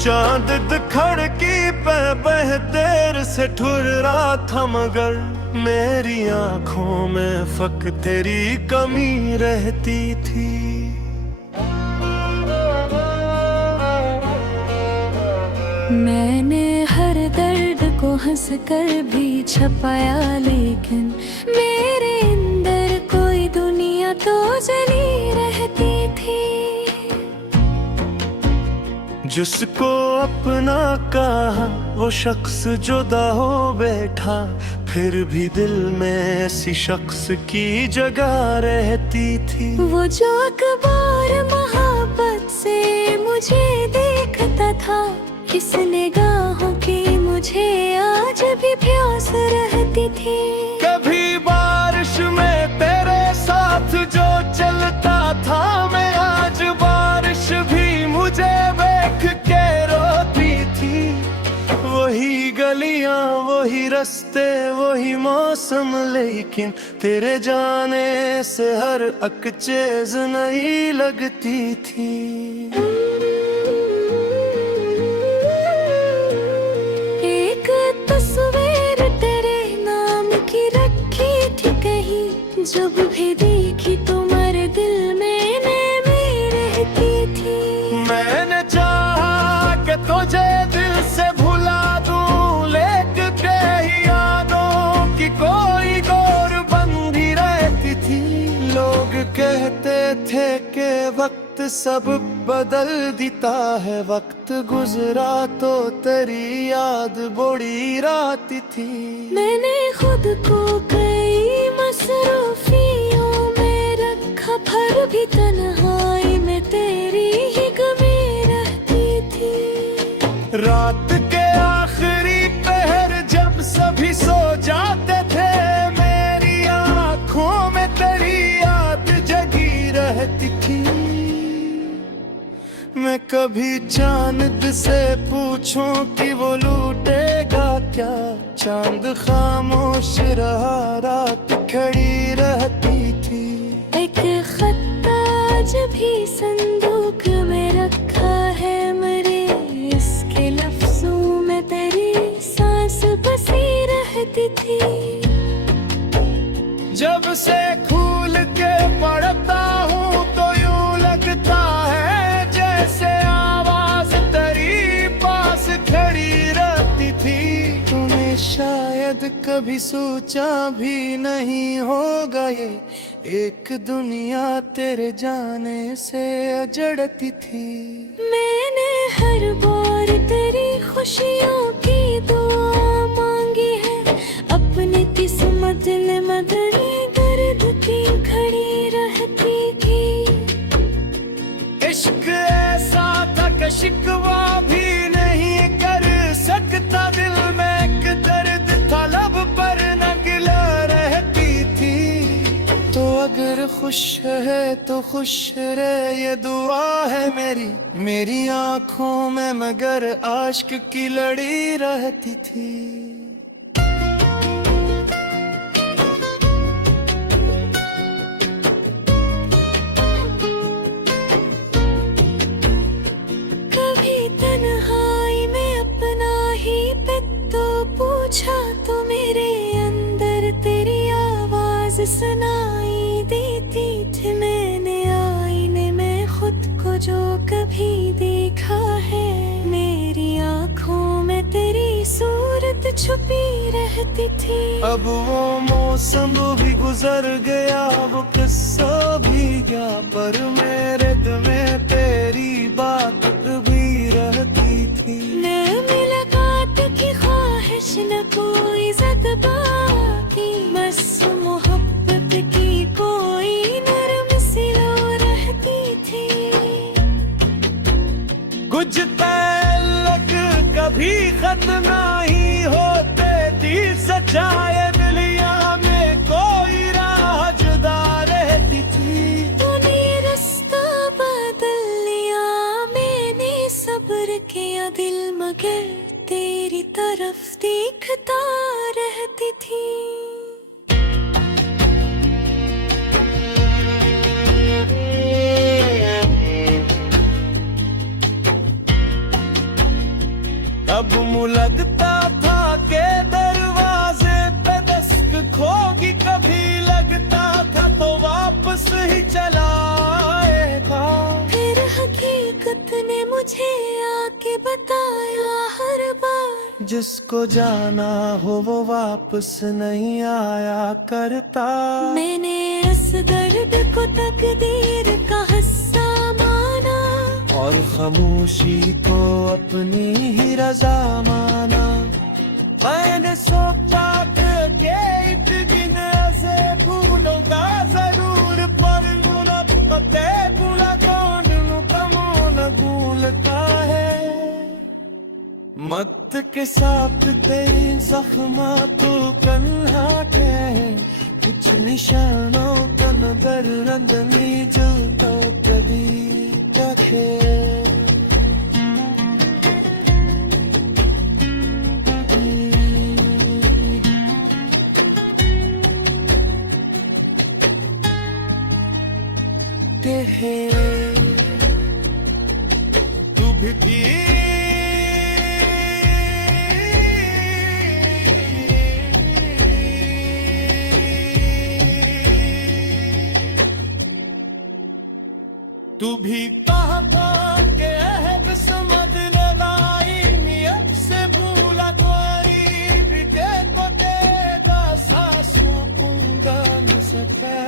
चांद खड़की पे बहतेर से ठुर रहा था, मगर मेरी आंखों में फक तेरी कमी रहती थी। मैंने हर दर्द को हंस कर भी छपाया, लेकिन मेरे अंदर कोई दुनिया तो जली रहती थी। जिसको अपना कहा वो शख्स जुदा हो बैठा, फिर भी दिल में ऐसी शख्स की जगह रहती थी। वो जो अखबार मोहब्बत से मुझे देखता था, इस निगाहों की मुझे आज भी प्यास रहती थी। कभी बारिश में तेरे साथ जो चलता था मैं, आज बारिश भी मुझे देख के रोती थी। वही गलियां, वही रास्ते, वही मौसम, लेकिन तेरे जाने से हर एक चीज नई लगती थी। जब भी देखी तुम्हारे दिल में मैं रहती थी। मैंने चाहा कि तुझे दिल से भुला दूं, लेके ही यादों की कोई गोर बंदी रहती थी। लोग कहते थे कि वक्त सब बदल देता है, वक्त गुजरा तो तेरी याद बड़ी रात थी। मैंने खुद को कई मसरूफियों में रखा, फिर भी तन्हाई में तेरी ही कमी रहती थी। रात के आखिरी पहर जब सभी सो जाते थे, मेरी आँखों में तेरी याद जगी रहती थी। मैं कभी चांद से पूछूं कि वो लूटेगा क्या, चांद खामोश रहा, रात खड़ी रहती थी। एक खत आज भी संदूक में रखा है मेरे, इसके लफ्जों में तेरी सांस बसी रहती थी। जब से खोल के पढ़ता हूँ तो यूं लगता है जैसे आवाज तेरी पास खड़ी रहती थी। तूने शायद कभी सोचा भी नहीं होगा ये एक दुनिया तेरे जाने से अजड़ती थी। मैंने हर बार तेरी खुशियों की दुआ मांगी है, अपनी किस्मत में मदनी दर्द की खड़ी रहती थी। इश्क ऐसा था कि शिकवा भी नहीं कर सकता, दिल में एक दर्द था लब पर न गिला रहती थी। तो अगर खुश है तो खुश रहे, ये दुआ है मेरी, मेरी आंखों में मगर आश्क की लड़ी रहती थी। तन्हाई में अपना ही पे तो पूछा, तो मेरे अंदर तेरी आवाज सुनाई देती थी। मैंने आईने में खुद को जो कभी देखा है, मेरी आंखों में तेरी सूरत छुपी रहती थी। अब वो मौसम भी गुजर गया, वो किस्सा भी गया, पर मेरे दिल में तेरी बात भी रहती थी। न मुलाकात की ख्वाहिश न कोई ज़ज्बाती, बस मोहब्बत की कोई नरम सी लो रहती थी। कुछ तल्लक कभी खत्म नहीं होते थी, सच्चाई दिलिया में कोई राह जुदा रहती थी। तूने रास्ता बदल लिया, मैंने सब्र किया, दिल मगर तेरी तरफ देखता रहती थी। जिसको जाना हो वो वापस नहीं आया करता। मैंने इस दर्द को तकदीर का हिस्सा माना और खामोशी को अपनी ही रजा माना। मैंने सोचा कि एक दिन ऐसे भूलूंगा जरूर, पर पते भूला कौन कमोन भूलता है। मत के साथ तेरे जख्मा तो कन्हा के कुछ निशानों का नजर रंदनी जो तो कभी देखे। तू भी तू भी कहता कि अहद समझ लगाई नियत से भूला कोई भी के तो तेरा सांसों कूंगा न सके।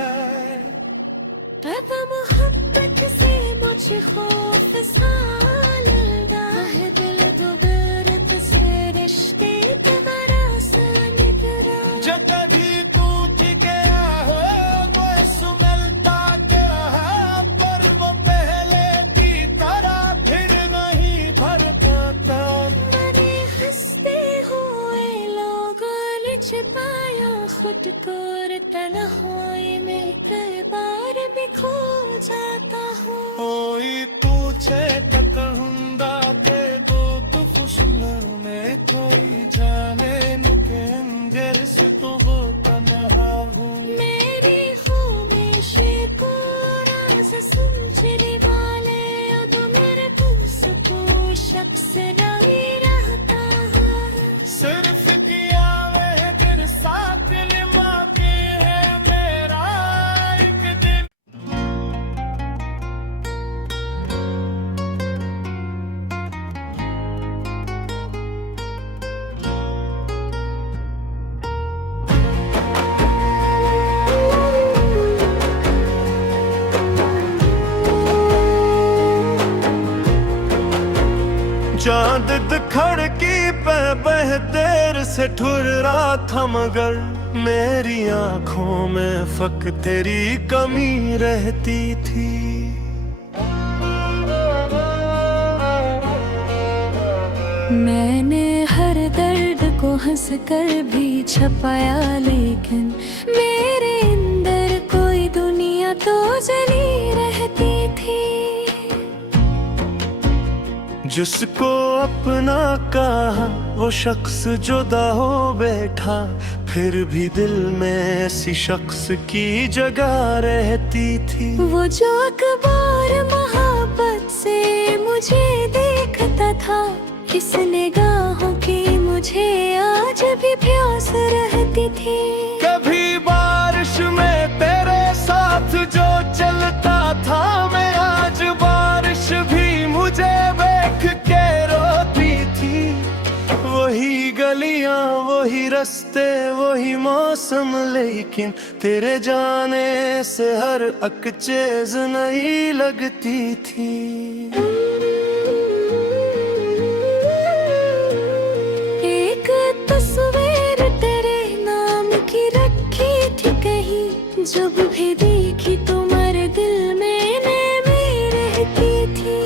पता मोहब्बत से मुझे खौफ सालदा है, दिल दोबारत से रिश्ते तुम्हारा सन करा। जो कभी टूट गया हो वो सुमलता क्या है, पर वो पहले की तरह फिर नहीं भर पाता। मैंने हंसते हुए लोगों छिपाया खुद को तन्हाई में, कई बार भी खो जाता हूँ। कोई पूछे कहूँगा के दो तू खुशनूर में, कोई जाने मुके अंदर से तो वो तन्हा हूँ। मेरी खामोशी को राज सुनने वाले अब मेरे दिल से कोई शख्स नहीं रहता है। सिर्फ किया वह तेरे साथ लिमा के है मेरा एक दिन। चांद खड़की पे बेहतर से ठुर रहा था, मगर मेरी आंखों में फक तेरी कमी रहती थी। मैंने हर दर्द को हंस कर भी छपाया, लेकिन मेरे अंदर कोई दुनिया तो जली रहती थी। जिसको अपना कहा वो शख्स जुदा हो बैठा, फिर भी दिल में ऐसी शख्स की जगह रहती थी। वो जो अखबार मोहब्बत से मुझे देखता था, इस निगाहों की मुझे आज भी प्यास रहती थी। कभी बारिश में तेरे साथ जो चलता था मैं, आज बारिश भी मुझे देख के रोती थी। वही गलियां वही रास्ते वही मौसम, लेकिन तेरे जाने से हर अकचेज नहीं लगती थी। एक तस्वीर तेरे नाम की रखी थी कहीं, जब भी देखी तुम्हारे दिल में मैं रहती थी।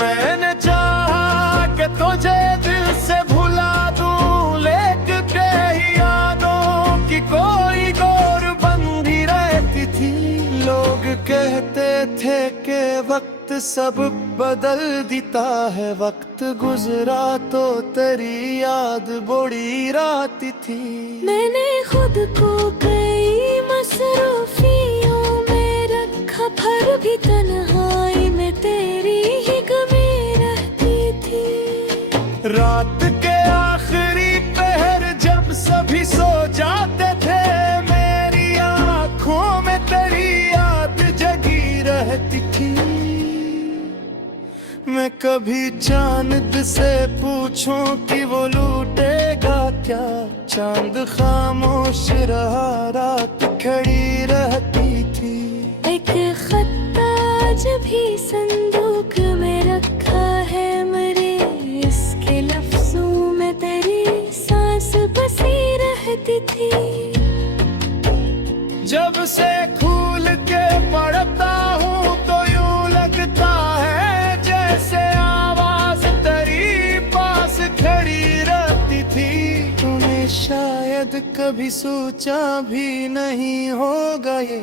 मैंने चाहा कि तुझे दिल से भुला दूं, लेके यादों की कोई गौर बंधी रहती थी। लोग कहते थे कि वक्त सब बदल देता है, वक्त गुजरा तो तेरी याद बड़ी रात थी। मैंने खुद को कई मसरूफियों में रखा, फिर भी तन्हाई में तेरी ही कमी रहती थी। रात के आखिरी पहर जब सभी सो जाते थे, मेरी आँखों में तेरी याद जगी रहती थी। मैं कभी चांद से पूछूं कि वो लूटेगा क्या। चांद खामोश रहा, रात खड़ी रहती थी। एक खत आज भी संदूक में रखा है मेरे, इसके लफ्जों में तेरी सांस बसी रहती थी। जब से खोल के पढ़ता हूँ तो यूं लगता है जैसे आवाज तेरी पास खड़ी रहती थी। तूने शायद कभी सोचा भी नहीं होगा ये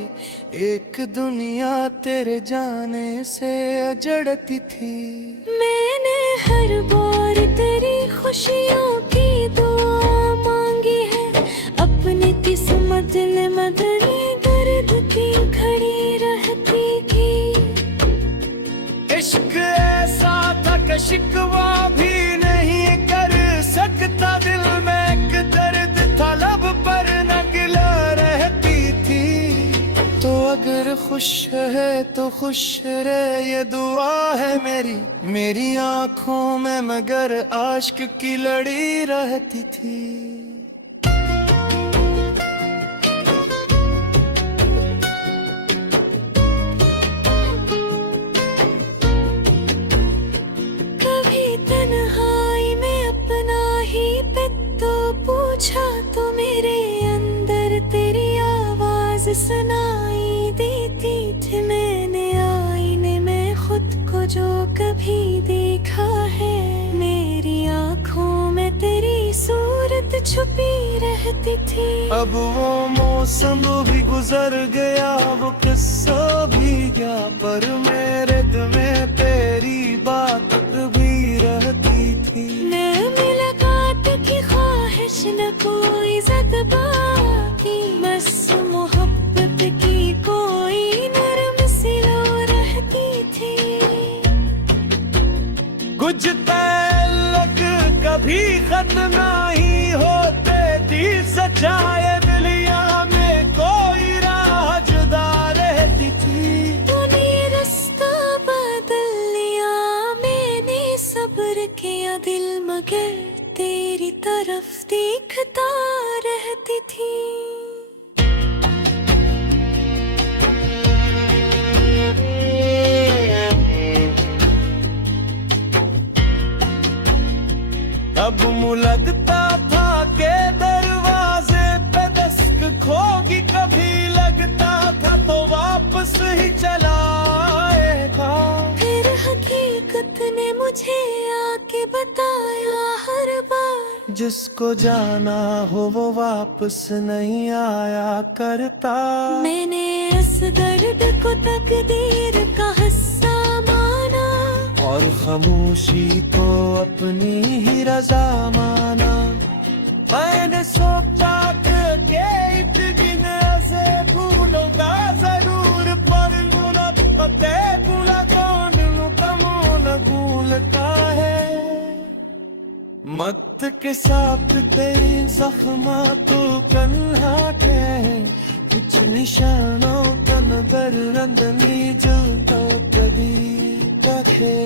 एक दुनिया तेरे जाने से अजड़ती थी। मैंने हर बार तेरी खुशियों की दुआ मांगी है, अपनी किस्मत ने मदनी दर्द की खड़ी रहती थी। इश्क ऐसा था कि शिकवा भी नहीं कर सकता, दिल में एक दर्द था लब पर नगला रहती थी। तो अगर खुश है तो खुश रहे ये दुआ है मेरी, मेरी आंखों में मगर आश्क की लड़ी रहती थी। कभी तन्हाई में अपना ही पित तो पूछा तो मेरे अंदर तेरी आवाज सुनाई देती थी। मैंने आईने में खुद को जो कभी देखा है, मेरी आंखों में तेरी सूरत छुपी रहती थी। अब वो मौसम भी गुजर गया, वो किस्सा भी गया, पर मेरे दिल में तेरी बात भी रहती थी। न मुलाकात की ख्वाहिश न कोई जज्बाती, बस मोहब्बत की कोई नरम सी लो रहती थी। कुछ तल्लक कभी खत्म नहीं होते थी, सच्चाई दिलिया में कोई राह जुदा रहती थी। तूने रास्ता बदल लिया, मैंने सब्र किया, दिल मगर तेरी तरफ देखता रहती थी। अब लगता था के दरवाजे पे दस्तक खोगी, कभी लगता था तो वापस ही चला आएगा। फिर हकीकत ने मुझे आके बताया हर बार, जिसको जाना हो वो वापस नहीं आया करता। मैंने इस दर्द को तकदीर का हिस्सा माना, और खामोशी को अपनी ही रजा माना। मैंने सोचा कि एक दिन ऐसे भूलूंगा जरूर, पर पते भूला कौन कमो न भूलता है। मत के साथ तेरे जख्मा तो कन्हा के, कुछ निशानों का नजर रंदनी जो तो कभी रखे।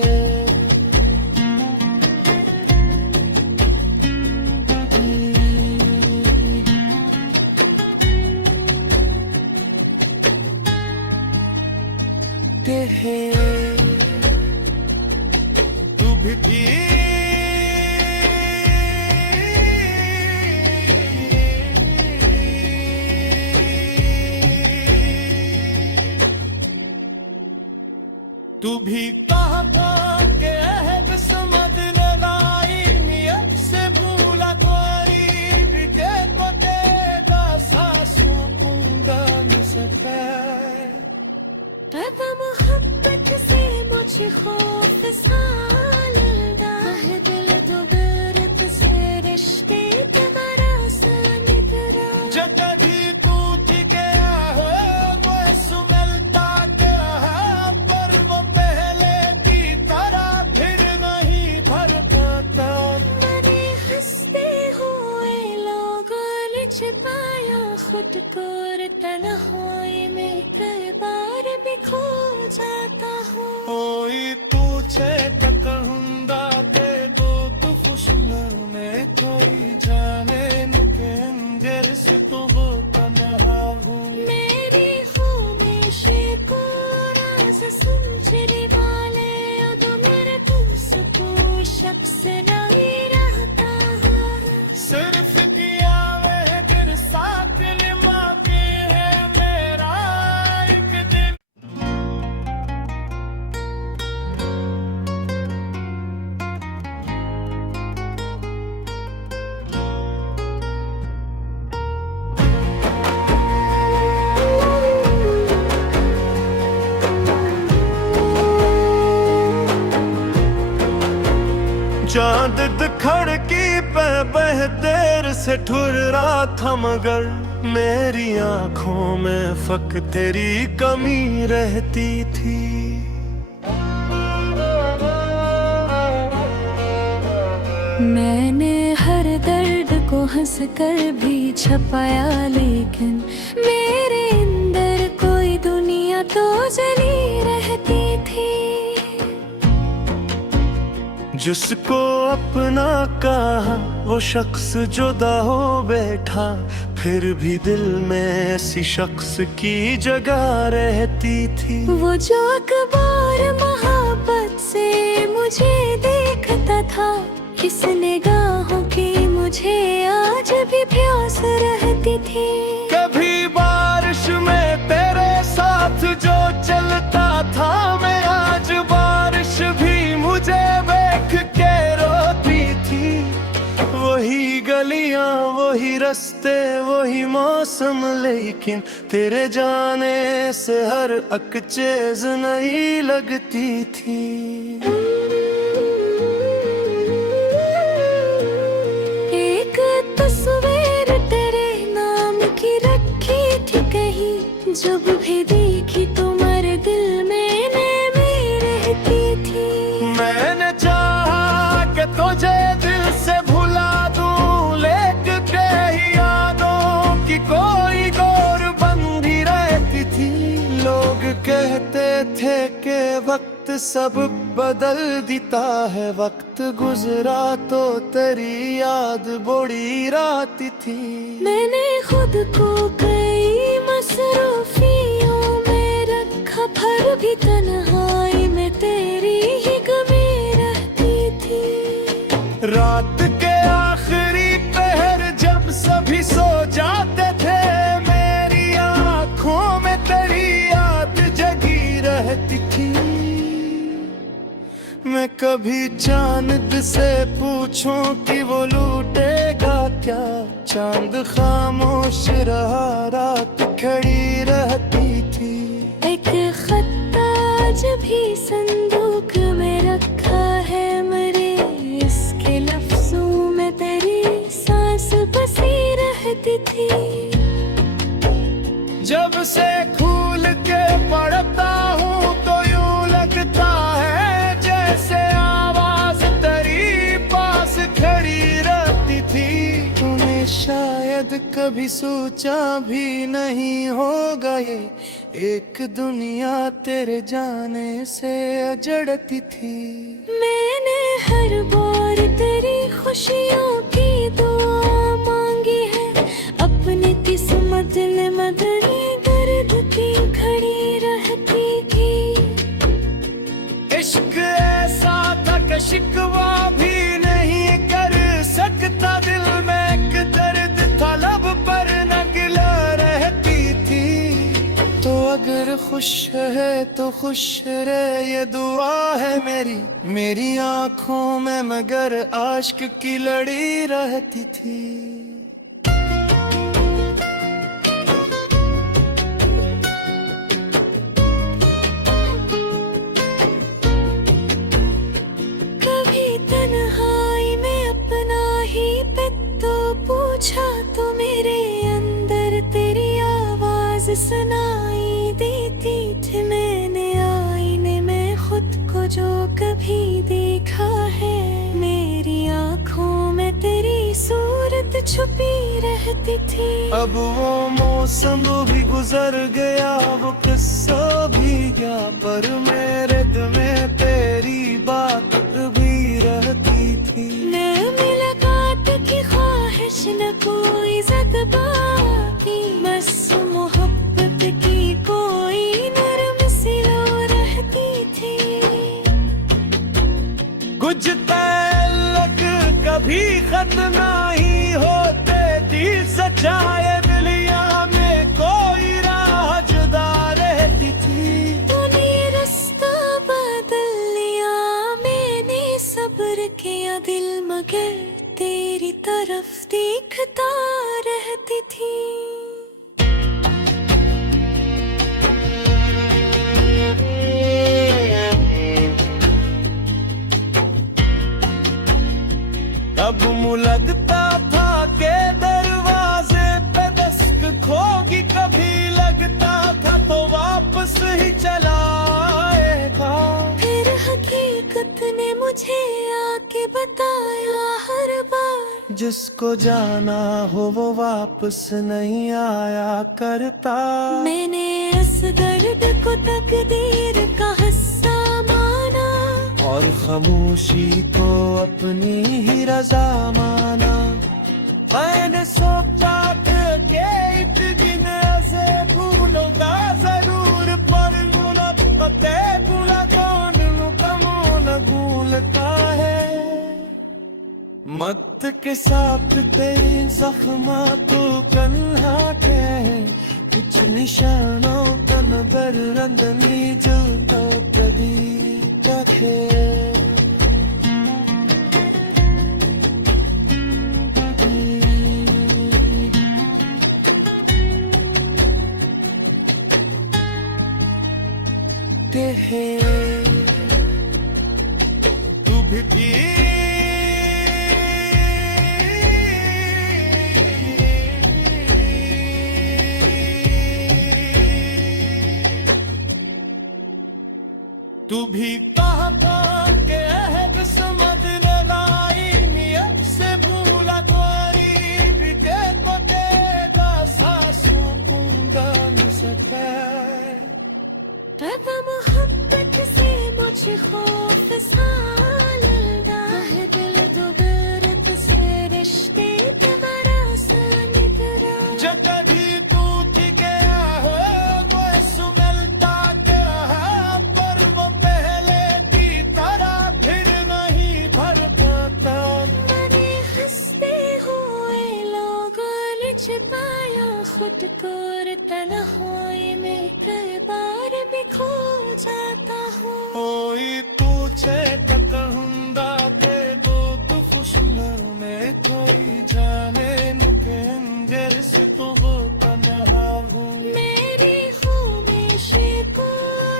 तू भी थी तू भी कहा था कि अहद समझ लेना, नियत से भूला कोई भी के तो तेरा सांसों कुंदा न सके। पता मोहब्बत से मुझे खौफ सा लगा है, दिल तो गैरत से रिश्ते तुम्हारा सा निकला। जो कभी टूट गया हो वो सुमलता क्या है, पर वो पहले की तरह फिर नहीं भर पाता। मैंने हंसते हुए लोगों ने छिपाया खुद को, तन्हाई में कई बार भी खो जाता हूँ। कोई तुझे तक सुनचरे वाले तो मेरे दिल से कोई शख्स नहीं रहता सिर्फ किया वह फिर साथ निभा के है मेरा एक दिन चांद खड़की पे बह देर से ठुर रहा था मगर मेरी आंखों में फक तेरी कमी रहती थी मैंने हर दर्द को हंस कर भी छपाया लेकिन मेरे अंदर कोई दुनिया तो जली रहती थी जिसको अपना कहा वो शख्स जुदा हो बैठा फिर भी दिल में ऐसी शख्स की जगह रहती थी वो जो अखबार मोहब्बत से मुझे देखता था इस निगाहों की मुझे आज भी प्यास रहती थी कभी बारिश में तेरे साथ जो चलता था मैं आज बारिश भी मुझे देख के रोती थी वही गलियां वही रास्ते वही मौसम लेकिन तेरे जाने से हर अक चीज नहीं लगती थी एक तस्वीर तेरे नाम की रखी थी कहीं जब भी देखी तुम्हारे दिल में रहती थी मैंने चाहा कि तुझे दिल से भुला दूं लेके यादों की कोई गौर बंदी रहती थी लोग कहते थे कि वक्त सब बदल देता है वक्त गुजरा तो तेरी याद बड़ी रात थी मैंने खुद को कई मसरूफियों में रखा फिर भी तन्हाई में तेरी ही कमी रहती थी रात के आखिरी पहर जब सभी सो जाते थे मेरी आंखों में तेरी याद जगी रहती थी मैं कभी चांद से पूछूं कि वो लूटेगा क्या चांद खामोश रहा रात खड़ी रहती थी एक खत आज भी संदूक में रखा है मेरे इसके लफ्जों में तेरी सांस बसी रहती थी जब से खोल के पढ़ता हूँ तो यूं लगता है जैसे आवाज तेरी पास खड़ी रहती थी तूने शायद कभी सोचा भी नहीं होगा ये एक दुनिया तेरे जाने से अजड़ती थी मैंने हर बार तेरी खुशियों की दुआ मांगी है अपनी किस्मत में मदनी दर्द की खड़ी रहती थी इश्क ऐसा था कि शिकवा भी नहीं कर सकता दिल में एक दर्द था लब पर नगला रहती थी तो अगर खुश है तो खुश रहे ये दुआ है मेरी आंखों में मगर आश्क की लड़ी रहती थी कभी तन्हाई में अपना ही पित तो पूछा तो मेरे अंदर तेरी आवाज सुनाई देती थी मैंने आईने में खुद को जो कभी देखा है मेरी आंखों में तेरी सूरत छुपी रहती थी अब वो मौसम भी गुजर गया वो किस्सा भी गया पर मेरे दिल में तेरी बात भी रहती थी न मुलाकात की ख्वाहिश न कोई जज्बाती बस मोहब्बत की कोई नरम सी लो रहती खतना ही होते दी सच्चाई दिलिया में कोई राह जुदा रहती थी। तूने रास्ता बदल लिया, मैंने सब्र किया दिल मगर तेरी तरफ देखता रहती थी। अब लगता था के दरवाजे पे दस्तक होगी, कभी लगता था तो वापस ही चला आएगा। फिर हकीकत ने मुझे आके बताया हर बार, जिसको जाना हो वो वापस नहीं आया करता। मैंने इस दर्द को तकदीर का हिस्सा माना, और खामोशी को अपनी ही रजा माना। मैंने सोचा कि एक दिन ऐसे भूलूंगा जरूर, पर मुलाकाते भूला कौन कमो न भूलता है। मत के साथ तेरे जख्मा तो कन्हा के, कुछ निशानों का नजर रंदनी जो तो कभी रखे। तू भी थी तू भी कहा था कि अहद समझ लगाई, नियत से भूला कोई भी को देगा सासों पूंगा न सके। अब मोहब्बत से मुझे खौफ सा लगा है, दिल दोबारा से रिश्ते तुम्हारा सन करा। जो कभी टूट गया हो वो सुमलता क्या है, पर वो पहले की तरह फिर नहीं भर पाता। मैंने हंसते हुए लोगों छिपाया खुद को, तन्हाई में कई बार भी खो जाता हूँ। कोई पूछे तो कहूँगा के दो तो खुशनर में, कोई जाने मुझे अंजर से तो वो तन्हा हूँ। मेरी खामोशी को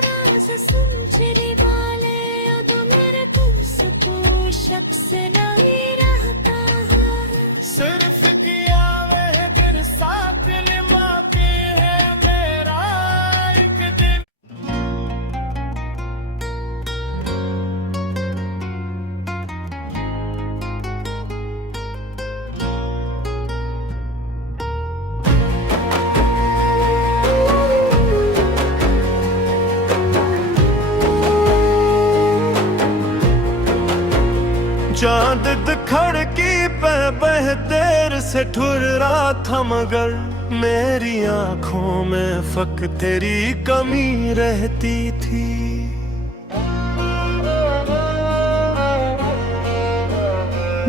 राज समझने वाले, अब मेरे तुमसे कोई शख्स नहीं रहता है। सिर्फ किया वह तेरे साथ निभाती है मेरा एक दिन। चांद खड़की पे बह देर से ठुर रहा था, मगर मेरी आंखों में फक तेरी कमी रहती थी।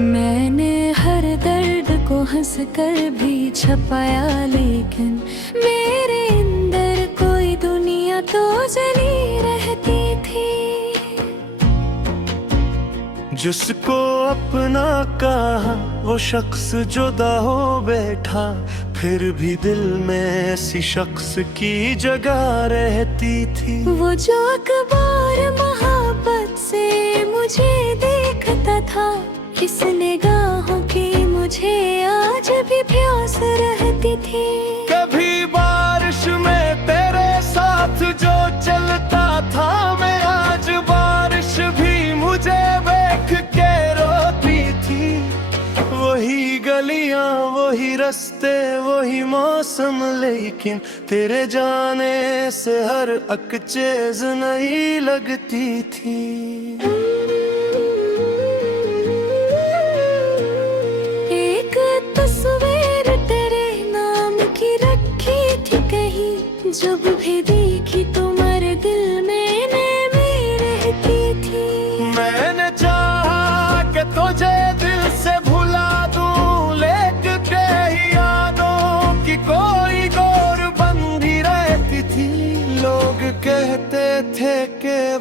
मैंने हर दर्द को हंस कर भी छपाया, लेकिन मेरे अंदर कोई दुनिया तो जली रहती थी। जिसको अपना कहा वो शख्स जुदा हो बैठा, फिर भी दिल में ऐसी शख्स की जगह रहती थी। वो जो अखबार मोहब्बत से मुझे देखता था, किस निगाहों की मुझे आज भी प्यास रहती थी। कभी बारिश में तेरे साथ जो चलता था मैं, आज बारिश भी मुझे देख के रोती थी। वही गलियां वही रास्ते वही मौसम, लेकिन तेरे जाने से हर अकचेज नहीं लगती थी। एक तस्वीर तेरे नाम की रखी थी कहीं, जब भी देखी तुम्हारे दिल में मैं रहती थी। मैंने चाहा कि तुझे दिल से भुला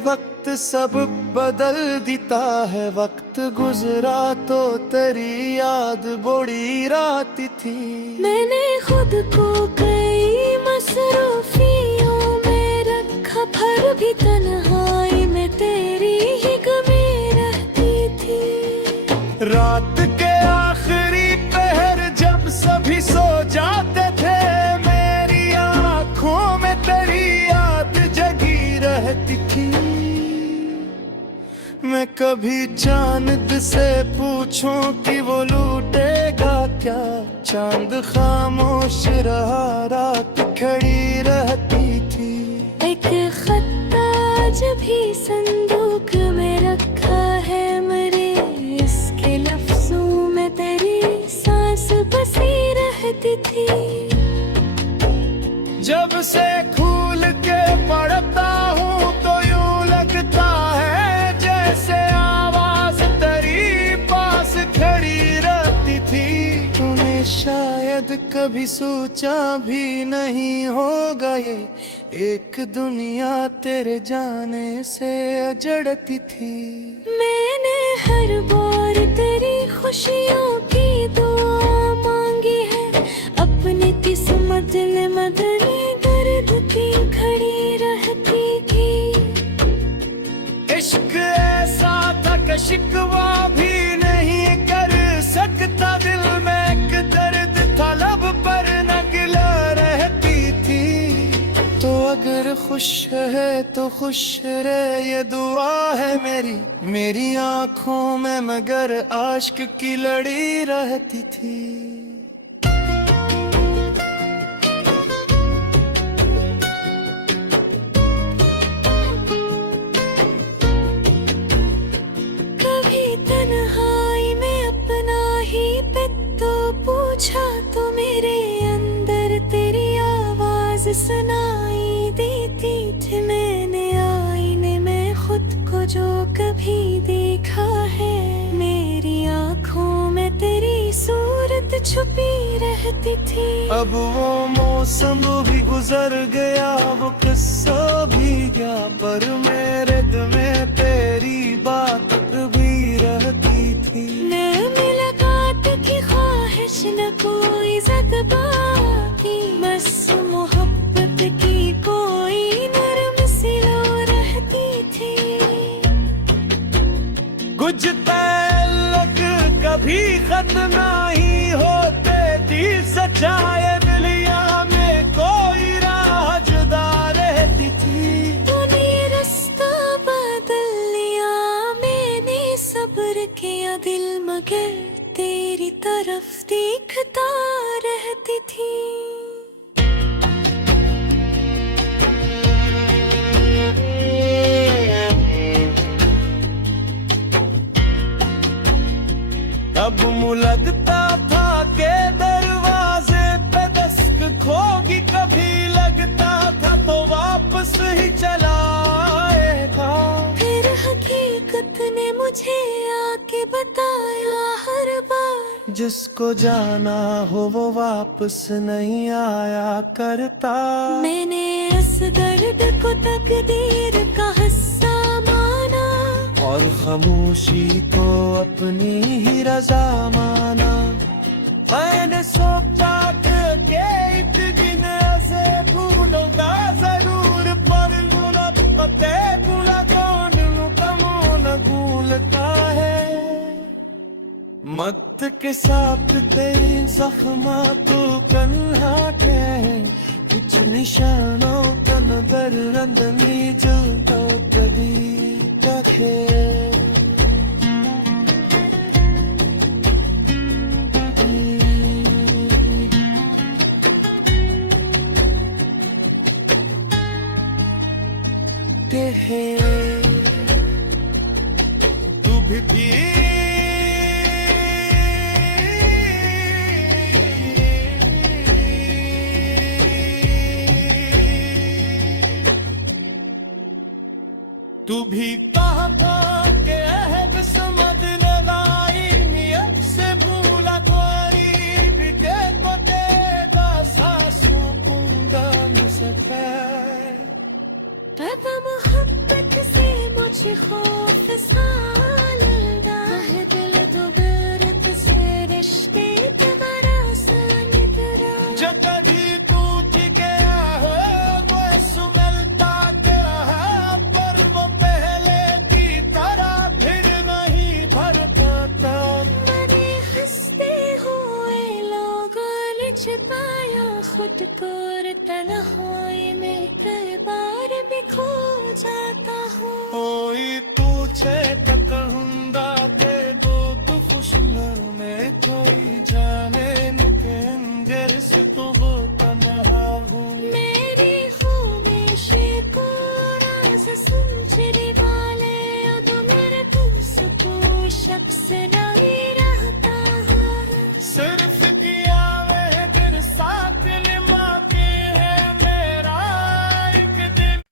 वक्त सब बदल देता है। वक्त गुजरा तो तेरी याद बड़ी रात थी। मैंने खुद को कई मसरूफियों में रखा, फिर भी तन्हाई में तेरी ही कमी रहती थी। रात के आखिरी पहर जब सभी सो जाते थे, मेरी आंखों में तेरी याद जगी रहती थी। मैं कभी चांद से पूछूं कि वो लूटेगा क्या, चांद खामोश रहा, रात खड़ी रहती थी। एक खत आज भी संदूक में रखा है मेरे, इसके लफ्जों में तेरी सांस बसी रहती थी। जब से खोल के पढ़ता हूँ तो यूं लगता है जैसे आवाज तेरी पास खड़ी रहती थी। तूने शायद कभी सोचा भी नहीं होगा ये, एक दुनिया तेरे जाने से अजड़ती थी। मैंने हर बार तेरी खुशियों की दुआ मांगी है, अपनी किस्मत में मदनी दर्द की खड़ी रहती थी। इश्क ऐसा था कि शिकवा भी नहीं कर सकता, दिल में एक दर्द था लब पर नगला रहती थी। तो अगर खुश है तो खुश रहे, ये दुआ है मेरी। मेरी आंखों में मगर आश्क की लड़ी रहती थी। तन्हाई में अपना ही पे तो पूछा, तो मेरे अंदर तेरी आवाज सुनाई देती थी। मैंने आईने में खुद को जो कभी देखा है, मेरी आंखों में तेरी सूरत छुपी रहती थी। अब वो मौसम भी गुजर गया, वो किस्सा भी गया, पर मेरे दिल में तेरी बात भी रहती थी। न मुलाकात की ख्वाहिश न कोई ज़ज्बा की, बस मोहब्बत की कोई नरम सी लो रहती थी। कुछ तल्लक कभी खत्म नहीं होते थी, सच्चाई दिलिया में कोई राह जुदा रहती थी। तूने रास्ता बदल लिया, मैंने सब्र किया, दिल मगर तेरी तरफ देखता रहती थी। अब लगता था के दरवाजे पे दस्तक खोगी, कभी लगता था तो वापस ही चला आएगा। फिर हकीकत ने मुझे आके बताया हर बार, जिसको जाना हो वो वापस नहीं आया करता। मैंने इस दर्द को तकदीर का हिस्सा माना, और खामोशी को अपनी ही रजा माना। मैंने सोचा कि एक दिन ऐसे भूलूंगा जरूर, पर मुलाकाते भूला कौन कमोन भूलता है। मत के साथ तेरे जख्मा तो कन्हा के, कुछ निशानों का नजर रंदनी जो तो कभी रखे। तू भी थी तू भी कहा था कि अहद समझ लगाई, नियत से भूला कोई भी के को तेरा सांसों कुंदा न सके। अब मोहब्बत से मुझे खौफ सा लगा है दिल तो बिरत से रिश्ते तुम्हारा सन करा जो कभी टूट गया हो वो सुलझता गया है पर वो पहले की तरह फिर नहीं भर पाता मैंने हंसते हुए लोगों छिपाया खुद को और तन्हाई में कई बार भी खो जाता हूँ कोई पूछे तो कहूँगा ते दो तू खुशना में कोई जाने के अंदर से तो वो तन्हा हूँ मेरी खामोशी को राज सुनने वाले अब मेरे दिल से कोई शख्स नहीं रहता है सिर्फ किया वे तेरे साथ लिमा के है मेरा एक दिन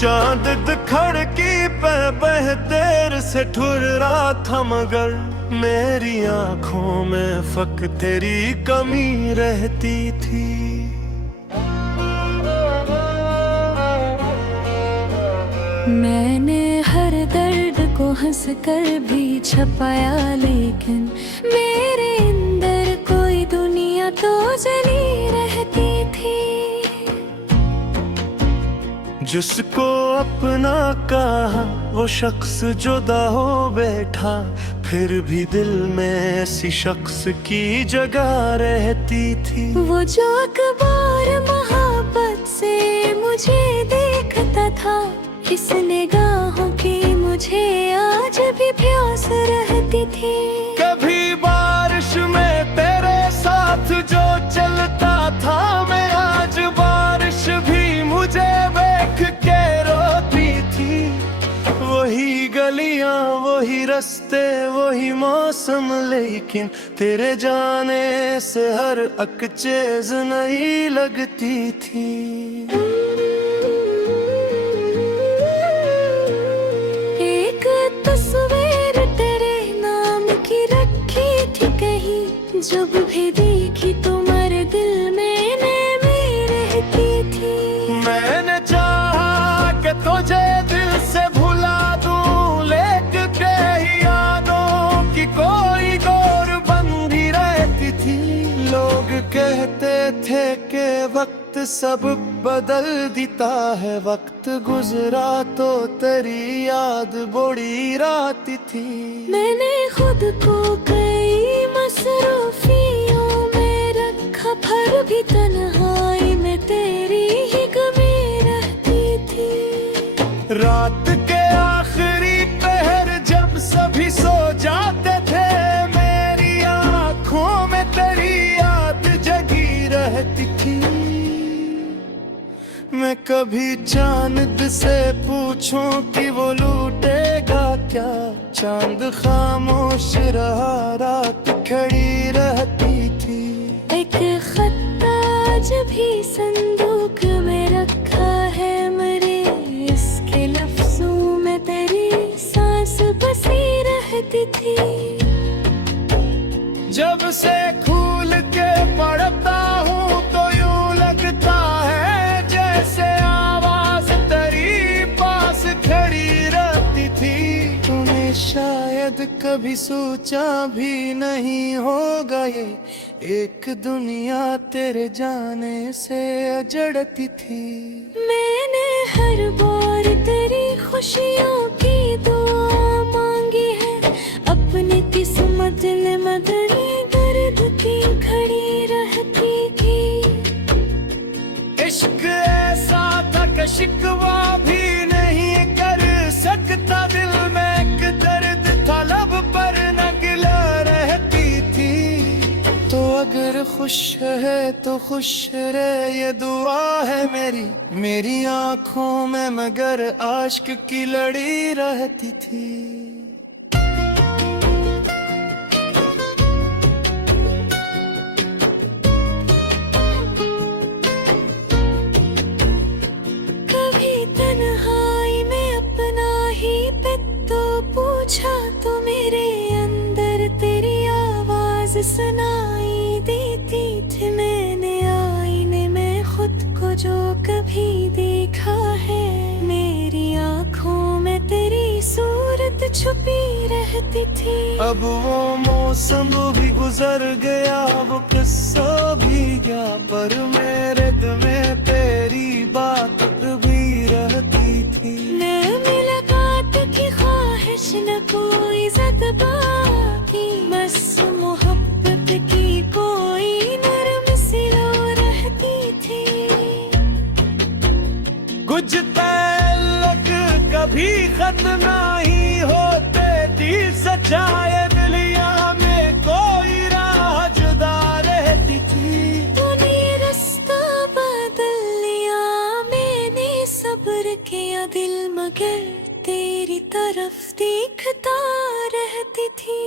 चांद खड़की पे बहतेर से ठुर रहा था मगर मेरी आंखों में फक तेरी कमी रहती थी मैंने हर दर्द को हंस कर भी छपाया लेकिन मेरे अंदर कोई दुनिया तो जली रहती थी जिसको अपना कहा वो शख्स जुदा हो बैठा फिर भी दिल में ऐसी शख्स की जगह रहती थी वो जो अखबार मोहब्बत से मुझे देखता था इस निगाहों की मुझे आज भी प्यास रहती थी कभी बारिश में तेरे साथ जो चलता था मैं आज बारिश भी मुझे देख के रोती थी वही गलियां वही रास्ते वही मौसम लेकिन तेरे जाने से हर अक चीज नहीं लगती थी एक तस्वीर तेरे नाम की रखी थी कहीं जब भी देखी तुम्हारे दिल में नमी रहती थी मैंने चाहा कि तुझे दिल से भुला दूं लेके ही यादों की कोई गौर बंधी रहती थी लोग कहते थे कि वक्त सब बदल देता है वक्त गुजरा तो तेरी याद बड़ी रात थी मैंने खुद को कई मसरूफियों में रखा फिर भी तन्हाई में तेरी ही कमी रहती थी रात के आखिरी पहर जब सभी सो जाते थे मेरी आंखों में तेरी याद जगी रहती थी मैं कभी चांद से पूछूं कि वो लूटेगा क्या चांद खामोश रहा रात खड़ी रहती थी एक खत आज भी संदूक में रखा है मेरे इसके लफ्जों में तेरी सांस बसी रहती थी जब से खूल के पढ़ता हूँ तो यूं लगता है जैसे आवाज तेरी पास खड़ी रहती थी तूने शायद कभी सोचा भी नहीं होगा ये एक दुनिया तेरे जाने से अजड़ती थी मैंने हर बार तेरी खुशियों की दुआ मांगी है अपनी किस्मत ने मदनी दर्द की खड़ी रहती थी इश्क ऐसा था कि शिकवा भी नहीं कर सकता दिल में एक दर्द था लब पर न गिला रहती थी तो अगर खुश है तो खुश रहे ये दुआ है मेरी आंखों में मगर आश्क की लड़ी रहती थी कभी देखा है। मेरी आँखों में तेरी सूरत छुपी रहती थी। अब वो मौसम भी गुजर गया, वो किस्सा भी गया, पर मेरे दिल में तेरी बात भी रहती थी। न मुलाकात की ख्वाहिश न कोई जज्बाती, बस मोहब्बत की कोई नरम सी लो रहती थी। कुछ तल्लक कभी खत्म नहीं होते थी, सच्चाई दिलिया में कोई राह जुदा रहती थी। तूने रास्ता बदल लिया, मैंने सब्र किया, दिल मगर तेरी तरफ देखता रहती थी।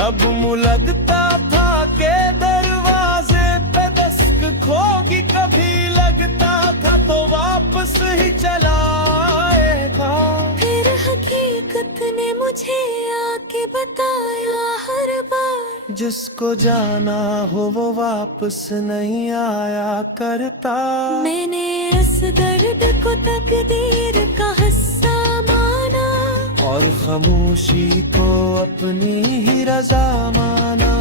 अब लगता था के दरवाजे पे दस्तक खोगी, कभी लगता था तो वापस ही चला आएगा। फिर हकीकत ने मुझे आके बताया हर बार, जिसको जाना हो वो वापस नहीं आया करता। मैंने इस दर्द को तकदीर का हिस्सा माना, और खामोशी को अपनी ही रजा माना।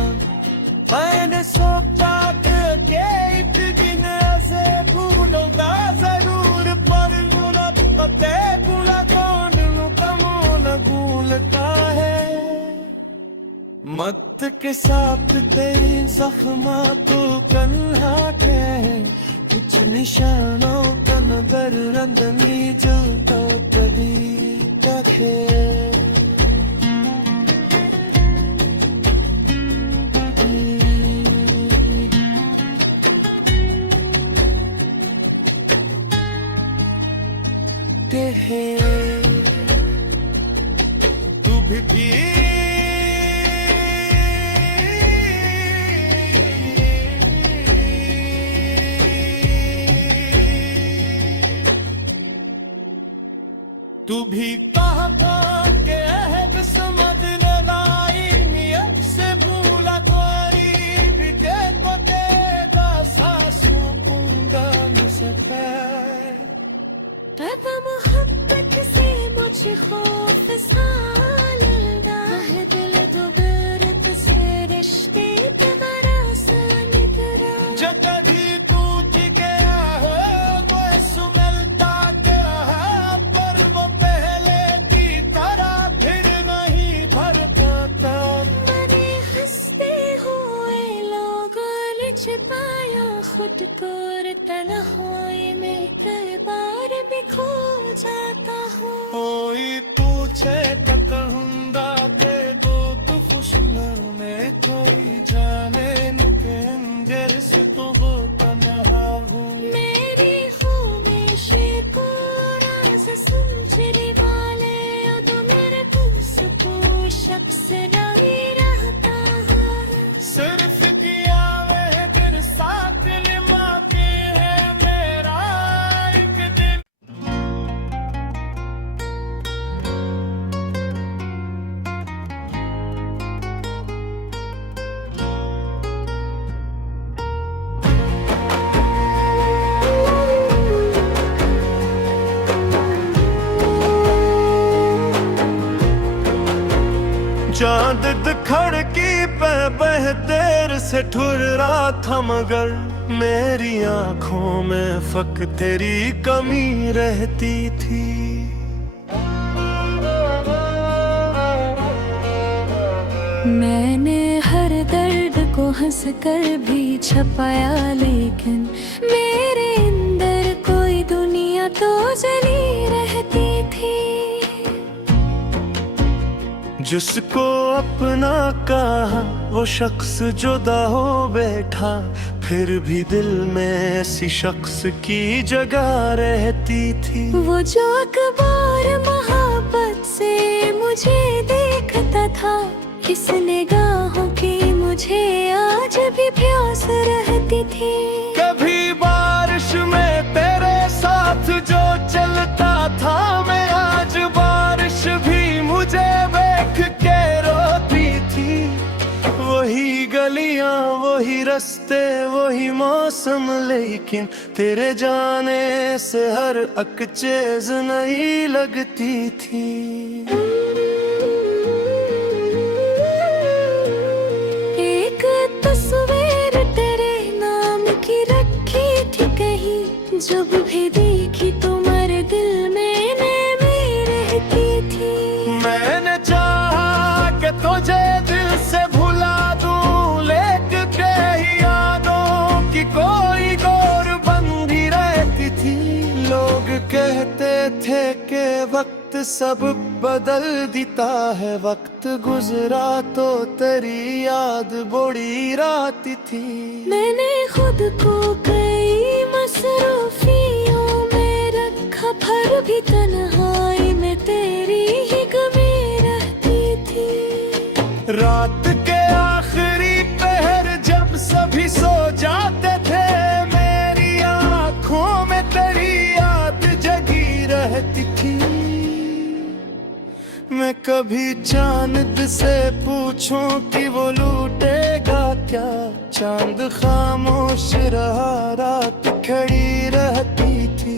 मैंने सोचा कि एक दिन ऐसे भूलूंगा जरूर, पर पते गुला कौन न भूलता है। मत के साथ तेरी जख्मा तो कन्हा के, कुछ निशानों का नगर रंदनी जो तो कभी तके। तू भी तू भी कहा था कि अहद समझ लेना, नियत से भूला कोई भी के तो देगा सांसों बूंदा न सके। तब मोहब्बत से मुझे खौफ सा लगा है, दिल दोबारा से रिश्ते तुम्हारा सन करा। जो कभी टूट गया हो वो सुमलता क्या है, पर वो पहले की तरह फिर नहीं भर पाता। मैंने हंसते हुए लोगों ने छिपाया खुद को, तन्हाई में कई बार भी खो जाता हूँ। कोई पूछे तो कहूँगा दे दो तू खुशना में, कोई जाने के अंदर से तो वो तन्हा हूँ। मेरी खामोशी को राज सुनचरी वाले, तो मेरे दिल से कोई शख्स नहीं रहता है। सिर्फ किया वह तेरे साथ लिमाती है मेरा एक दिन। चांद खड़की पे बहतेर से ठुर रहा था, मगर मेरी आंखों में फक तेरी कमी रहती थी। मैंने हर दर्द को हंस कर भी छपाया, लेकिन मेरे अंदर कोई दुनिया तो जली रहती थी। जिसको अपना कहा वो शख्स जुदा हो बैठा, फिर भी दिल में ऐसी शख्स की जगह रहती थी। वो जो अखबार मोहब्बत से मुझे देखता था, इस निगाहों की मुझे आज भी प्यास रहती थी। कभी बारिश में तेरे साथ जो चलता था मैं, आज बारिश भी मुझे मौसम, लेकिन तेरे जाने से हर अक चीज नई लगती थी। एक तस्वीर तेरे नाम की रखी थी कहीं, जब भी देखी तुम्हारे दिल में मैं रहती थी। मैंने चाहा कि तुझे दिल से भुला दूं, लेके यादों की कोई गौर बंधी रहती थी। लोग कहते थे कि वक्त सब बदल देता है, वक्त गुजरा तो तेरी याद बड़ी राती थी। मैंने खुद को कई मसरूफियों में रखा, फिर भी तन्हाई में तेरी ही कमी रहती थी। रात के आखिरी पहर जब सभी सो जाते थे, मेरी आंखों में तेरी याद जगी रहती थी। मैं कभी चांद से पूछूं कि वो लूटेगा क्या, चांद खामोश रहा, रात खड़ी रहती थी।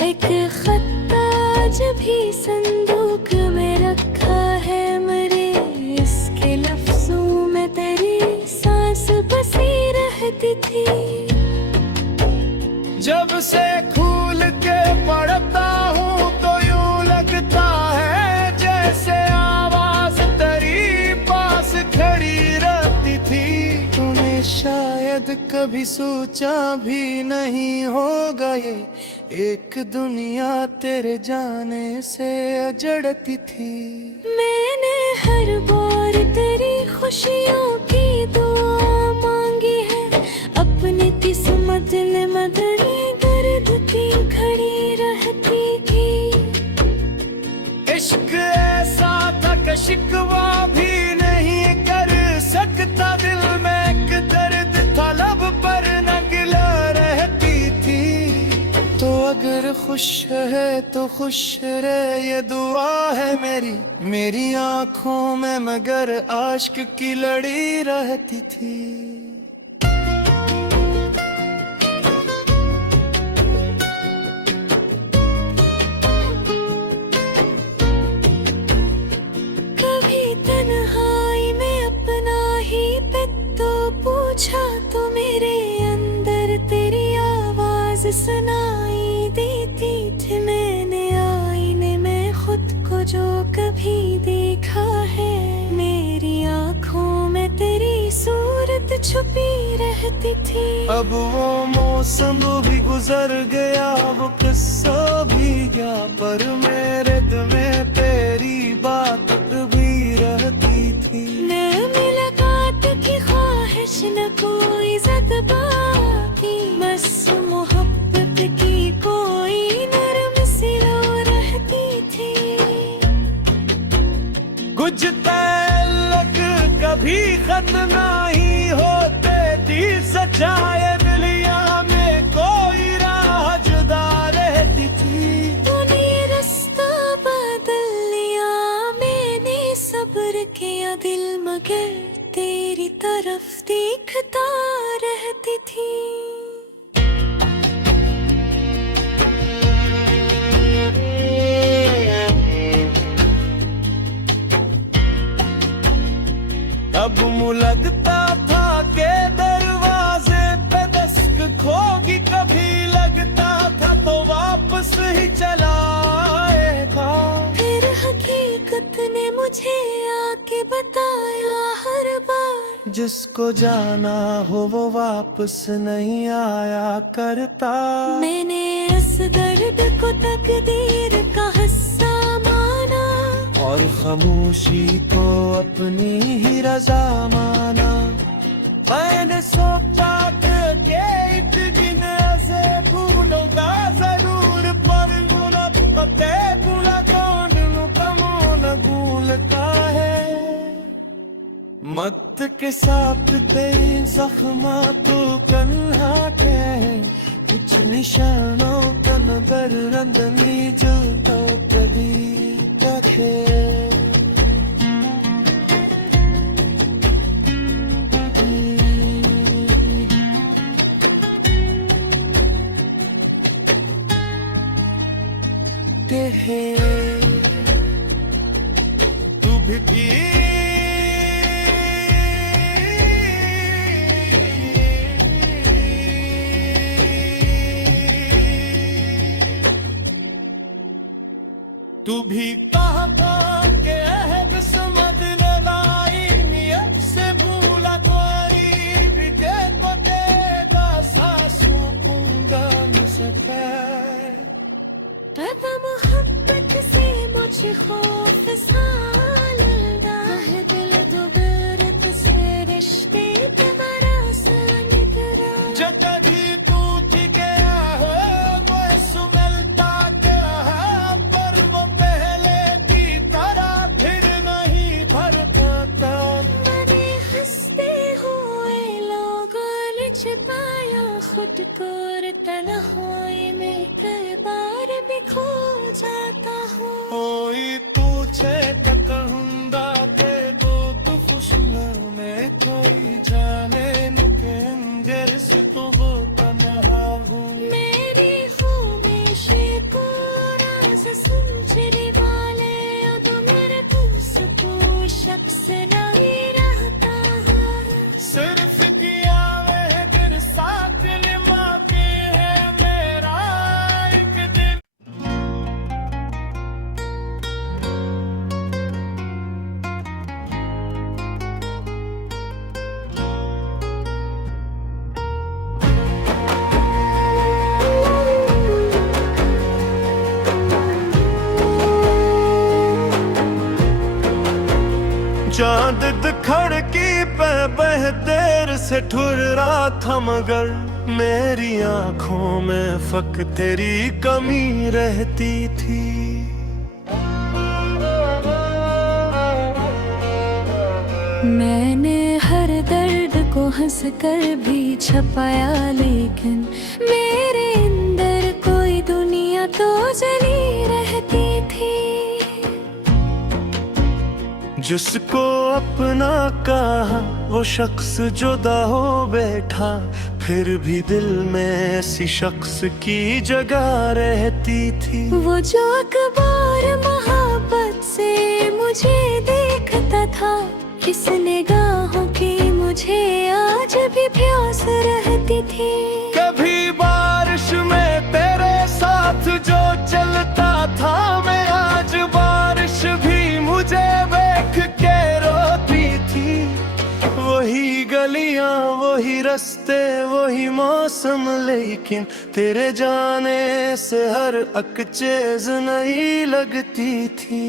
एक खत आज भी संदूक में रखा है मेरे, इसके लफ्जों में तेरी सांस बसी रहती थी। जब से खोल के पढ़ता हूँ तो यूं लगता है जैसे आवाज तेरी पास खड़ी रहती थी। तूने शायद कभी सोचा भी नहीं होगा ये, एक दुनिया तेरे जाने से अजड़ती थी। मैंने हर बार तेरी खुशियों की दुआ मांगी है, अपनी किस्मत में मदनी दर्द की खड़ी रहती थी। इश्क ऐसा था कि शिकवा भी नहीं कर सकता, दिल में एक दर्द था लब पर नगला रहती थी। तो अगर खुश है तो खुश रहे, ये दुआ है मेरी, मेरी आंखों में मगर आश्क की लड़ी रहती थी। कभी तन्हाई में अपना ही पेट तो पूछा, तो मेरे अंदर तेरी आवाज सुनाई देती थी। मैंने आईने में खुद को जो कभी देखा है, मेरी आंखों में तेरी सूरत छुपी रहती थी। अब वो मौसम भी गुजर गया, वो किस्सा भी गया, पर मेरे दिल में तेरी बात भी रहती थी। न मुलाकात की ख्वाहिश न कोई जज्बाती, बस मोहब्बत की कोई नरम सी लो रहती थी। कुछ तल्लक कभी खत्म नहीं होते थी, सच्चाई दुनिया में कोई राह जुदा रहती थी। तूने रास्ता बदल लिया, मैंने सब्र किया, दिल मगर तेरी तरफ देखता रहती थी। अब मुझे लगता था कि दरवाजे पे दस्तक खोगी, कभी लगता था तो वापस ही चला आएगा। फिर हकीकत ने मुझे आके बताया हर बार, जिसको जाना हो वो वापस नहीं आया करता। मैंने इस दर्द को तकदीर का हिस्सा माना, और खामोशी को अपनी ही रजा माना। मैंने सोचा कि एक दिन ऐसे भूलूंगा जरूर, पर मुलाकाते भूला कौन कमोन भूलता है। मत के साथ तेरे जख्मा तो कन्हा के, कुछ निशानों का नगर रंदनी जलता कभी रखे। की। तू भी कहा के अहद समझ लगाई, नियत से भूला कोई भी के तो देगा सासों पूंगा न सके। पता मोहब्बत से मुझे खौफ सा लगा है, दिल दुबरत से रिश्ते तुम्हारा सा निकला। जो कभी टूट गया हो वो सुमलता क्या है, पर वो पहले की तरह फिर नहीं भर पाता। मैंने हंसते हुए लोगों ने छिपाया खुद को, तन्हाई में कई बार भी खो जाता हूँ। कोई पूछे तो कहूँगा के दो तू फुसला में, कोई जाने के अंदर से तो वो तन्हा हूँ। मेरी खामोशी को राज समझने वाले अब मेरे पास कोई शख्स नहीं रहता है। सिर्फ किया मेरे साथ लिमाती है मेरा एक दिन। चांद खड़की पे बह देर से ठुर रहा था, मगर मेरी आंखों में फक तेरी कमी रहती थी। मैंने हर दर्द को हंस कर भी छपाया, लेकिन मेरे अंदर कोई दुनिया तो जली रहती थी। जिसको अपना कहा वो शख्स जुदा हो बैठा, फिर भी दिल में ऐसी शख्स की जगह रहती थी। वो जो अखबार मोहब्बत से मुझे देखता था, इस निगाहों की मुझे आज भी प्यास रहती थी। कभी बारिश में तेरे साथ जो चलता था मैं, आज बारिश भी मुझे देख के रोती थी। वही गलियां वही रास्ते वही मौसम, लेकिन तेरे जाने से हर अकचेज नहीं लगती थी।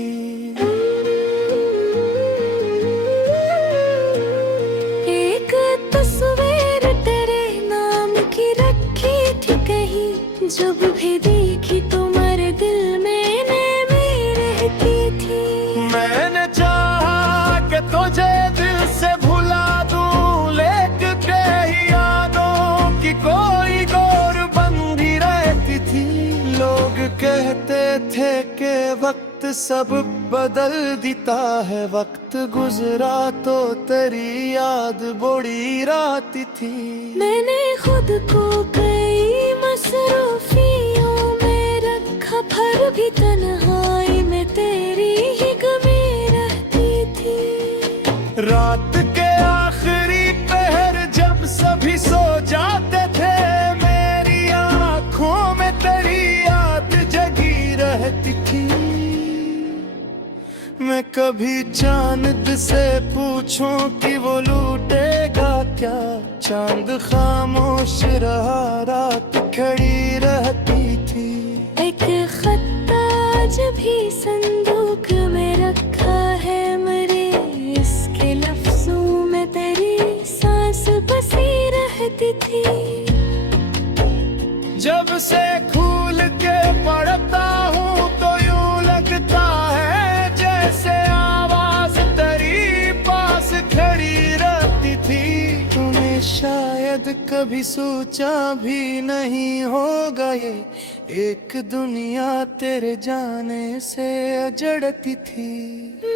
एक तस्वीर तेरे नाम की रखी थी कहीं, जब भी देखी तुम्हारे दिल में रहती थी। मैंने चाहा कि तुझे दिल से भुला दूं, लेके यादों की कोई गौर बंदी रहती थी। लोग कहते थे कि वक्त सब बदल देता है, वक्त गुजरा तो तेरी याद बड़ी रात थी। मैंने खुद को कई मसरूफियों में रखा, फिर भी तन्हाई में तेरी ही कमी रहती थी। रात के आखिरी पहर जब सभी सो जाते थे, मेरी आँखों में तेरी याद जगी रहती थी। मैं कभी चांद से पूछूं कि वो लूटेगा क्या, चांद खामोश रहा रात खड़ी रहती थी। एक खत आज भी संदूक में रखा है मेरे, इसके लफ्जों में तेरी सांस बसी रहती थी। जब से खोल के पढ़ता हूँ तो यूं लगता है जैसे आवाज तेरी पास खड़ी रहती थी। तूने शायद कभी सोचा भी नहीं होगा ये एक दुनिया तेरे जाने से अजड़ती थी।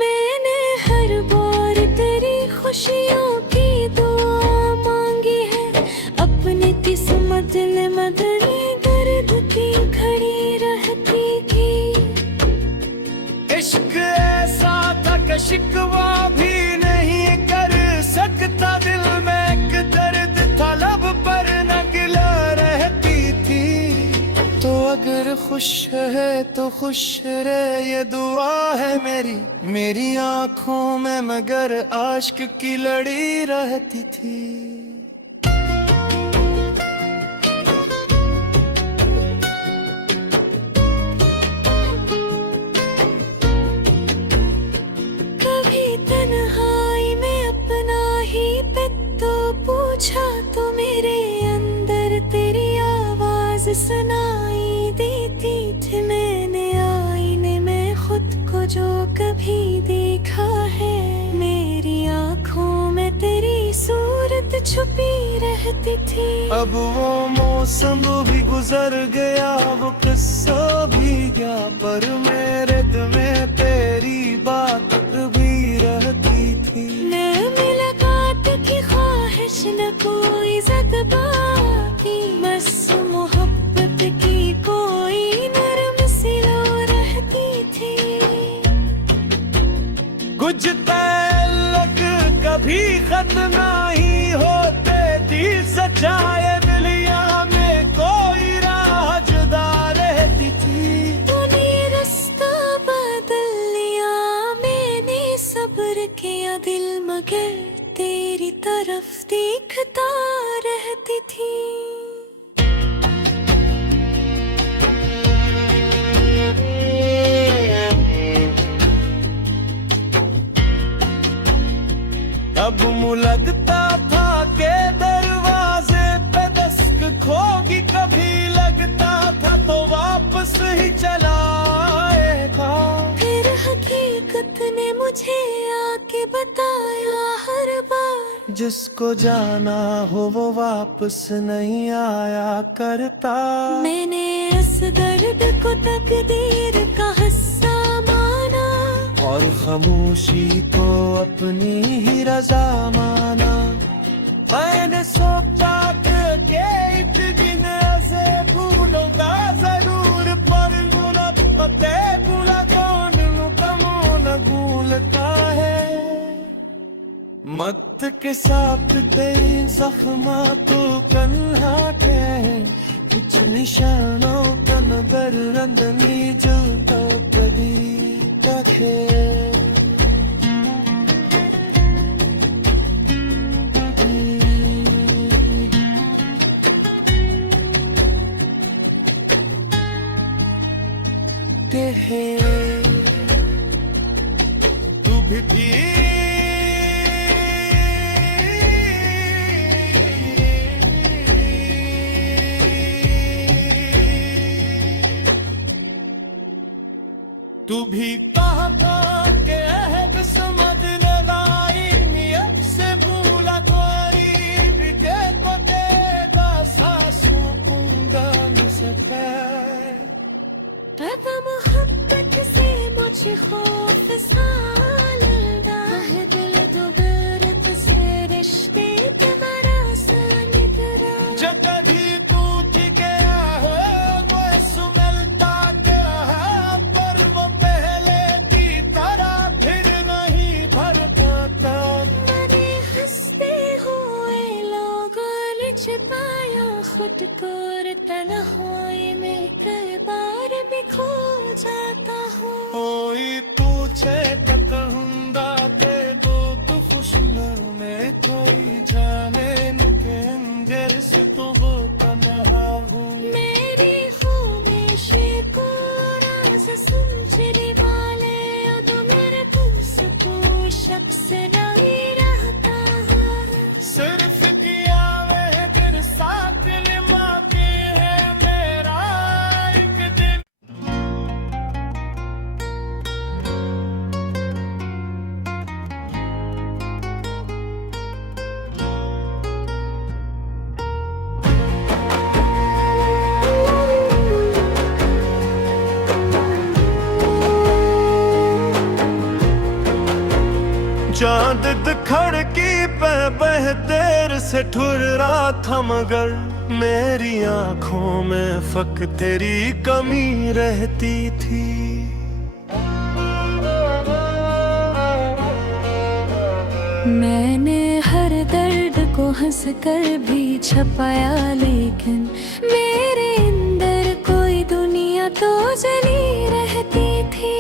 मैंने हर बार तेरी खुशियों की दुआ मांगी है, अपनी किस्मत में मदनी दर्द की खड़ी रहती थी। इश्क ऐसा था कि का शिकवा भी नहीं कर सकता। दिल में एक दर्द था लब पर नगला रहती थी। तो अगर खुश है तो खुश रहे ये दुआ है मेरी। मेरी आंखों में मगर आश्क की लड़ी रहती थी। कभी तन्हाई में अपना ही पेट तो पूछा तो मेरे अंदर तेरी आवाज सुनाई देती थी। मैंने आईने में खुद को जो कभी देखा है, मेरी आंखों में तेरी सूरत छुपी रहती थी। अब वो मौसम भी गुजर गया, वो किस्सा भी गया, पर मेरे दिल में तेरी बात भी रहती थी। न मुलाकात की ख्वाहिश न कोई जज्बाती, बस मोहब्बत की कोई नरम सी लो रहती थी। कुछ तल्लक कभी खत्म नहीं होते थी। सच्चाई दिलिया में कोई राह जुदा रहती थी। तूने रास्ता बदल लिया, मैंने सब्र किया, दिल मगर तेरी तरफ देखता रहती थी। अब लगता था के दरवाजे पे दस्तक होगी, कभी लगता था तो वापस ही चला आएगा। फिर हकीकत ने मुझे आके बताया हर बार, जिसको जाना हो वो वापस नहीं आया करता। मैंने इस दर्द को तकदीर का हिस्सा माना, और खामोशी को अपनी ही रजा माना। मैंने सोचा कि एक दिन ऐसे भूलूंगा जरूर, पर गुना पते गुना कौन कमो न भूलता है। मत के साथ तेरे जख्मा तो कन्हा के, कुछ निशानों का नगर रंदनी जो तो कभी तके। तू भी थी तू भी कहा था के अहद समझ लगाई, नियत से भूला कोई भी के को देगा सांसों कूंगा न सके। पता मोहब्बत से मुझे खौफ सा लगा है, दिल दोबारा से रिश्ते तुम्हारा सान करा। जब तभी टूट गया हो वो सुमलता क्या है, पर वो पहले की तरह फिर नहीं भर पाता। मैंने हंसते हुए लोगों ने छिपाया खुद को, तन्हाई में कई बार भी खो जाता हूँ। कोई पूछे तो कहूँगा दे दो तो खुश में, कोई जाने के अंदर से तो वो तन्हा हूँ। मेरी खामोशी को राज सुनने वाले, अब मेरे पास कोई शख्स नहीं रहता है। सिर्फ किया वे तेरे साथ निभाती है मेरा एक दिन। चांद खड़की पे बहतेर से ठुर रहा था, मगर मेरी आंखों में फक तेरी कमी रहती थी। मैंने हर दर्द को हंस कर भी छपाया, लेकिन मेरे अंदर कोई दुनिया तो जली रहती थी।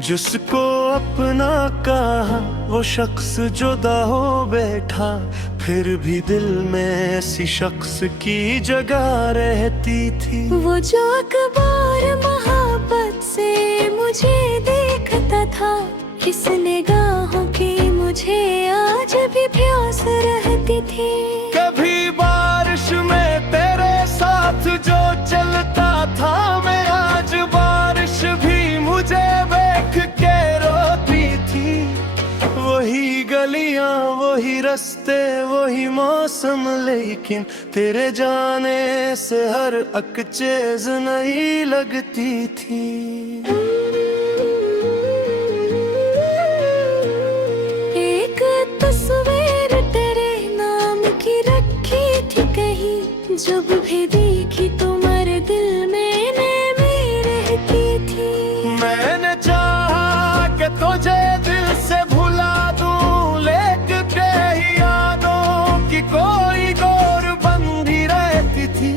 जिसको अपना कहा वो शख्स जुदा हो बैठा, फिर भी दिल में ऐसी शख्स की जगह रहती थी। वो जो अखबार मोहब्बत से मुझे देखता था, इस निगाहों की मुझे आज भी प्यास रहती थी। कभी बारिश में तेरे साथ जो चलता था मैं, आज बारिश भी मुझे देख के रोती थी। वही गलियां, वही रास्ते, वही मौसम, लेकिन तेरे जाने से हर एक चीज नई लगती थी। तस्वीर तेरे नाम की रखी थी कहीं, जब भी देखी तुम्हारे दिल में मैं रहती थी। मैंने चाहा कि तुझे दिल से भुला दूं, लेके ही यादों की कोई गौर बंधी रहती थी।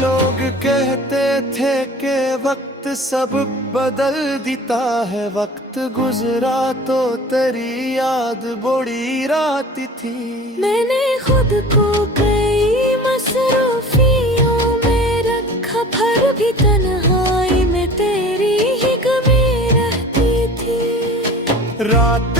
लोग कहते थे कि वक्त सब बदल देता है, वक्त गुजरा तो तेरी याद बड़ी रात थी। मैंने खुद को कई मसरूफियों में रखा, फिर भी तन्हाई में तेरी ही गमी रहती थी। रात